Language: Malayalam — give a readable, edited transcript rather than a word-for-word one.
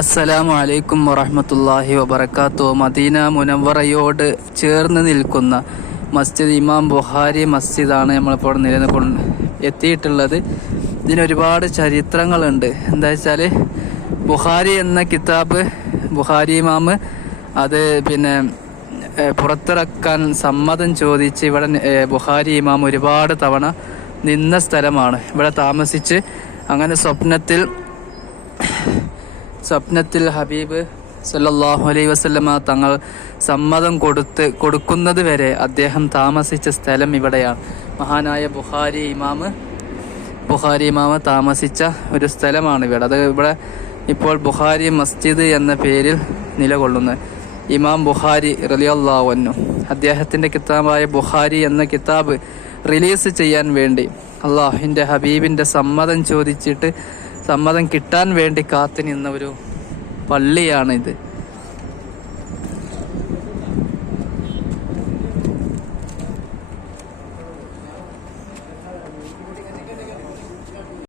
അസ്സലാമു അലൈക്കും വറഹ്മത്തുള്ളാഹി വബറകാതുഹു. മദീന മുനവ്വറയോട് ചേർന്ന് നിൽക്കുന്ന മസ്ജിദ് ഇമാം ബുഖാരി മസ്ജിദാണ് നമ്മളിപ്പോൾ എത്തിയിട്ടുള്ളത്. ഇതിനൊരുപാട് ചരിത്രങ്ങളുണ്ട്. എന്താ വെച്ചാൽ ബുഖാരി എന്ന കിതാബ് ബുഖാരി ഇമാം അത് പുറത്തിറക്കാൻ സമ്മതം ചോദിച്ച് ഇവിടെ ബുഖാരി ഇമാം ഒരുപാട് തവണ നിന്ന സ്ഥലമാണ്. ഇവിടെ താമസിച്ച് അങ്ങനെ സ്വപ്നത്തിൽ ഹബീബ് സല്ലല്ലാഹു അലൈഹി വസല്ലമ തങ്ങൾ സമ്മതം കൊടുക്കുന്നത് വരെ അദ്ദേഹം താമസിച്ച സ്ഥലം ഇവിടെയാണ്. മഹാനായ ബുഖാരി ഇമാമ് താമസിച്ച ഒരു സ്ഥലമാണ് ഇവിടെ. അത് ഇവിടെ ഇപ്പോൾ ബുഖാരി മസ്ജിദ് എന്ന പേരിൽ നിലകൊള്ളുന്നത്. ഇമാം ബുഖാരി റളിയല്ലാഹു അൻഹു അദ്ദേഹത്തിൻ്റെ കിതാബായ ബുഖാരി എന്ന കിതാബ് റിലീസ് ചെയ്യാൻ വേണ്ടി അള്ളാഹുവിൻ്റെ ഹബീബിൻ്റെ സമ്മതം കിട്ടാൻ വേണ്ടി കാത്തു നിന്ന ഒരു പള്ളിയാണ് ഇത്.